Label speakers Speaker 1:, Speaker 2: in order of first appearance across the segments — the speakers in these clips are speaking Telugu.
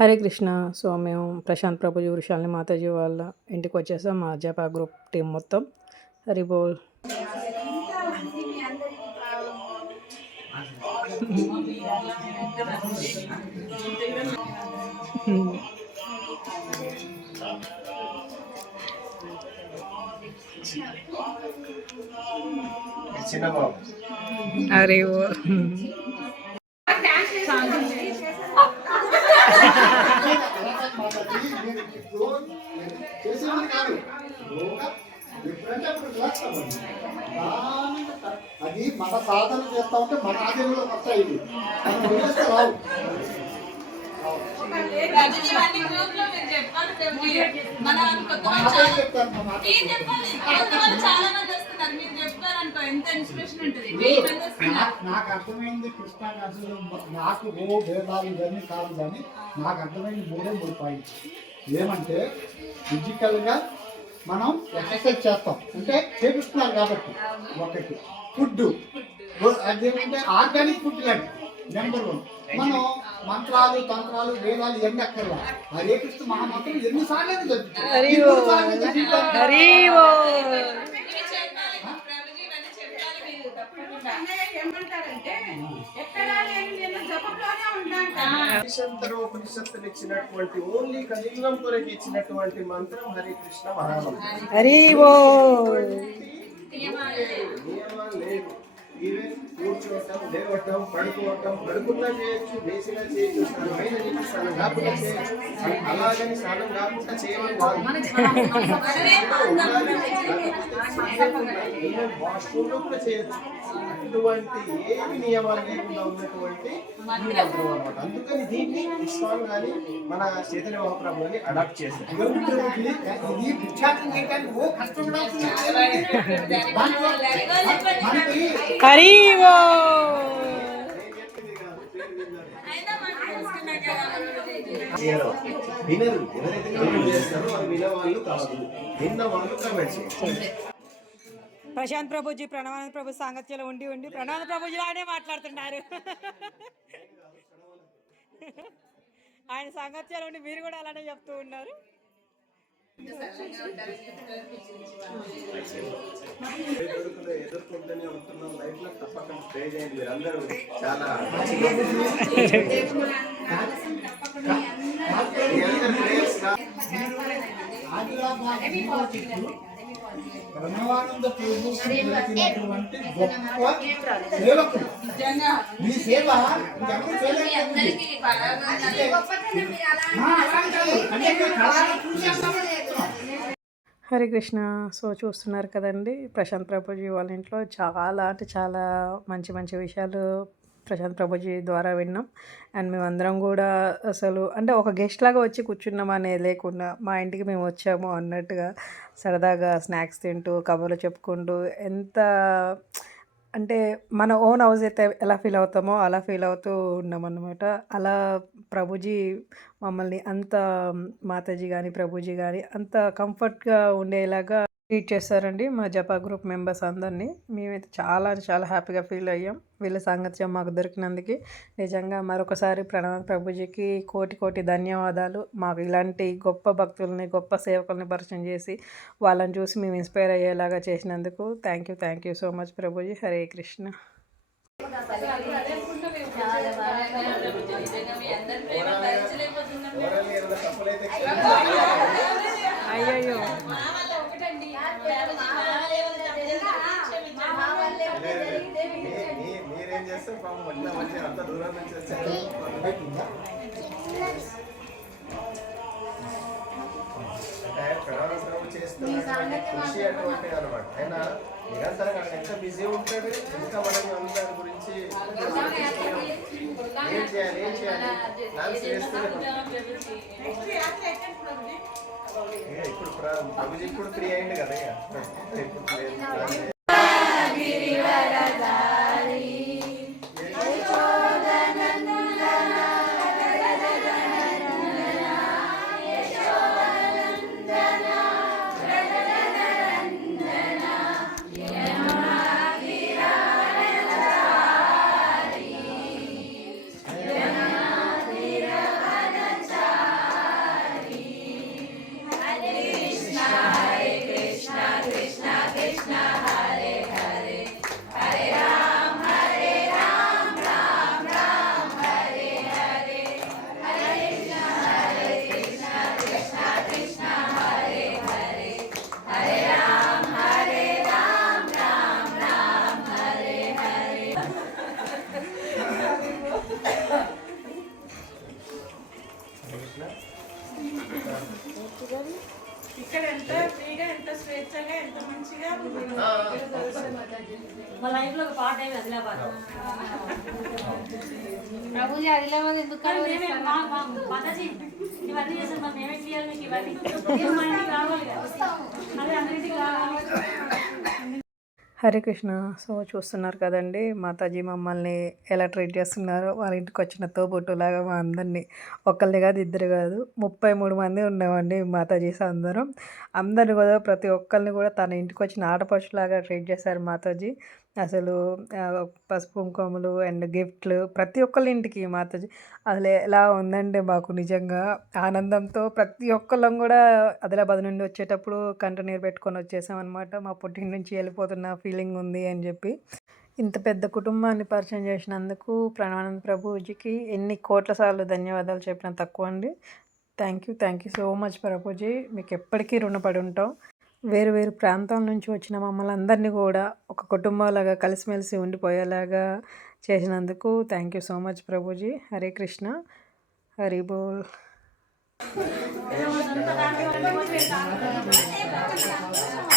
Speaker 1: హరే కృష్ణ. సో మేము ప్రశాంత్ ప్రభుజీ వృషాలని మాతాజీ వాళ్ళ ఇంటికి వచ్చేసాం. మా జపా గ్రూప్ టీం మొత్తం. హరి బోల్.
Speaker 2: చిన్న
Speaker 3: చేసేది కాదు. యోగా ఎప్పుడంటే అప్పుడు చేస్తామండి అది మన సాధన చేస్తా ఉంటే మన ఆచరణలోకి వస్తాయి ఇది. మనం వదిలేస్తే రావు.
Speaker 4: కొత్త. కొత్త.
Speaker 3: నాకు అర్థమైంది కృష్ణ నాకు ఓ భేదాలు ఇవన్నీ కాదు కానీ నాకు అర్థమైంది మూడే మూడు పాయింట్స్ ఏమంటే ఫిజికల్గా మనం ఎక్సర్సైజ్ చేస్తాం. అంటే చేపిస్తున్నారు కాబట్టి. ఒకటి. ఫుడ్. అదేంటంటే ఆర్గానిక్ ఫుడ్ లాంటి నెంబర్ వన్ మనం మంత్రాలు తంత్రాలు వేదాలు ఎన్ని అక్కర్లా? హరే కృష్ణ మహామంత్రం ఎన్నిసార్లు
Speaker 1: హరి ఓ హరి ఓ
Speaker 4: ఇవి చెప్పాలి. ప్రభుజీ ఇవన్నీ చెప్పాలి మీరు తప్పకుండా.
Speaker 5: ఏమంటారంటే ఎక్కడా లేని నేను జపంలోనే ఉంటాను
Speaker 2: ఉపనిషత్తులు ఇచ్చినటువంటి ఓన్లీ కలియుగం కొరకు ఇచ్చినటువంటి మంత్రం హరే కృష్ణ మహామంత్రం
Speaker 1: హరి ఓ.
Speaker 2: నియమాలు లేవు ఈవెన్ కూర్చోవటం లేవటం పడుకోవటం పడుకున్నా చేయొచ్చు వేసినా చేయొచ్చు స్నానం అయినా చేయొచ్చు స్నానం కాకుండా చేయొచ్చు. అలాగని స్నానం కాకుండా చేయమని వాష్రూమ్లో కూడా చేయొచ్చు. అటువంటి ఏమి నియమాలు లేకుండా ఉన్నటువంటి ఈ మంత్రం అన్నమాట. అందుకని దీన్ని ఇస్లాం కానీ మన చైతన్య మహాప్రభు అని అడాప్ట్ చేశారు.
Speaker 3: ఇది ఓ కష్టం
Speaker 2: వినరు ఎవరైతే కమెంట్ చేస్తారో అది వినవాళ్ళు కాదు విన్న వాళ్ళు కమెంట్ చేస్తారు
Speaker 1: ప్రశాంత్ ప్రభుజీ ప్రణవానంద ప్రభు సాంగత్యంలో ఉండి ఉండి ప్రణవానంద ప్రభుజీ లానే మాట్లాడుతున్నారు. ఆయన సాంగత్యాలు ఉండి మీరు కూడా అలానే చెప్తూ ఉన్నారు.
Speaker 2: ఎదుర్కొంటూనే ఉంటున్నాం లైఫ్లో తప్పకుండా స్టే చేయండి మీరందరూ చాలా మీ
Speaker 3: ప్రభు గొప్ప సేవకుడు సేవ. అంటే చూసేస్తామని చెప్తున్నాం.
Speaker 1: హరే కృష్ణ. సో చూస్తున్నారు కదండి ప్రశాంత్ ప్రభుజీ వాళ్ళ ఇంట్లో చాలా అంటే చాలా మంచి మంచి విషయాలు ప్రశాంత్ ప్రభుజీ ద్వారా విన్నాం. అండ్ మేమందరం కూడా అసలు అంటే ఒక గెస్ట్ లాగా వచ్చి కూర్చున్నాం అనేది లేకుండా మా ఇంటికి మేము వచ్చాము అన్నట్టుగా సరదాగా స్నాక్స్ తింటూ కబుర్లు చెప్పుకుంటూ ఎంత అంటే మన ఓన్ హౌస్ అయితే ఎలా ఫీల్ అవుతామో అలా ఫీల్ అవుతూ ఉన్నామన్నమాట. అలా ప్రభుజీ మమ్మల్ని అంత మాతాజీ కానీ ప్రభుజీ కానీ అంత కంఫర్ట్గా ఉండేలాగా ట్రీట్ చేశారండి మా జపా గ్రూప్ మెంబర్స్ అందరినీ. మేమైతే చాలా చాలా హ్యాపీగా ఫీల్ అయ్యాం. వీళ్ళ సాంగత్యం మాకు దొరికినందుకు. నిజంగా మరొకసారి ప్రణవ ప్రభుజీకి కోటి కోటి ధన్యవాదాలు. మాకు ఇలాంటి గొప్ప భక్తుల్ని గొప్ప సేవకుల్ని పరిచయం చేసి వాళ్ళని చూసి మేము ఇన్స్పైర్ అయ్యేలాగా చేసినందుకు thank you thank you so much Prabhuji. Hare Krishna
Speaker 4: నిజంగా మీ అందరి ప్రేమ భరించలేకపోతున్నాం
Speaker 2: ఓవరాల్ ఏదైనా తప్పులైతే
Speaker 1: అయ్యయ్యో
Speaker 4: మా వల్ల ఒకటండి ప్రభుజీ మా వల్ల ఏమైనా తప్పు చేస్తే
Speaker 2: మీ- మీ- మీరేం చేస్తారు పాపం మళ్ళీ మళ్ళీ అంత దూరం నుంచి వచ్చారు.
Speaker 3: అయిపోయిందా?
Speaker 2: అంటే ప్రణాళిక చేస్తున్న కృషి అటువంటి అనమాట ఆయన నిరంతరంగా ఎంత బిజీ ఉంటాడు ఇంకా మనం అందరి గురించి ఏం చేయాలి ఏం చేయాలి? ఉంటాం. ఇక ఇప్పుడు ప్ర- ప్రభుజీ ఇప్పుడు ఫ్రీ అయింది కదా ఇక. ఇప్పుడు ఇక్కడ ఎంత ఫ్రీగా ఎంత స్వేచ్ఛగా ఎంత మంచిగా? ఉంది.
Speaker 4: మా లైఫ్లో ఒక పార్ట్ అయింది ఆదిలాబాద్.
Speaker 6: ప్రభుజీ ఆదిలాబాద్ ఎందుకు
Speaker 4: కానీ మేమే మా- మా- మాతాజీ ఇవన్నీ చేసాం మరి మేమే చేయాలి మీకు ఇవన్నీ. మీరు మా ఇంటికి రావాలి కదా? అదే అందరింటికి రావాలి
Speaker 1: హరే కృష్ణ. సో చూస్తున్నారు కదండి మాతాజీ మమ్మల్ని ఎలా ట్రీట్ చేస్తున్నారో వాళ్ళ ఇంటికి వచ్చిన తోబుట్టులాగా మా అందరినీ. ఒక్కళ్ళే కాదు ఇద్దరు కాదు ముప్పై మూడు మంది ఉన్నామండి మాతాజీస్ అందరం అందరిని కూడా ప్రతి ఒక్కరిని కూడా తన ఇంటికి వచ్చిన ఆడపడుచులాగా ట్రీట్ చేశారు మాతాజీ. అసలు పసుపు కుంకుమలు అండ్ గిఫ్ట్లు ప్రతి ఒక్కళ్ళ ఇంటికి మాతాజీ. అసలు ఎలా ఉందంటే మాకు నిజంగా ఆనందంతో ప్రతి ఒక్కళ్ళం కూడా ఆదిలాబాద్ నుండి వచ్చేటప్పుడు కంట నీరు పెట్టుకొని వచ్చేసామన్నమాట మా పుట్టిన నుంచి వెళ్ళిపోతున్న ఫీలింగ్ ఉంది అని చెప్పి. ఇంత పెద్ద కుటుంబాన్ని పరిచయం చేసినందుకు ప్రణానంద్ ప్రభుజీకి ఎన్ని కోట్ల సార్లు ధన్యవాదాలు చెప్పినా తక్కువ అండి. Thank you thank you so much Prabhuji. మీకు ఎప్పటికీ రుణపడి ఉంటాం. వేరు వేరు ప్రాంతాల నుంచి వచ్చిన మమ్మల్ని అందరినీ కూడా ఒక కుటుంబంలాగా కలిసిమెలిసి ఉండిపోయేలాగా చేసినందుకు thank you so much Prabhuji. Hare Krishna. Hari Bol.
Speaker 2: you.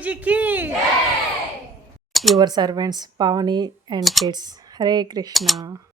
Speaker 2: Pranavanand
Speaker 1: your servants Pavani and kids. Hare Krishna.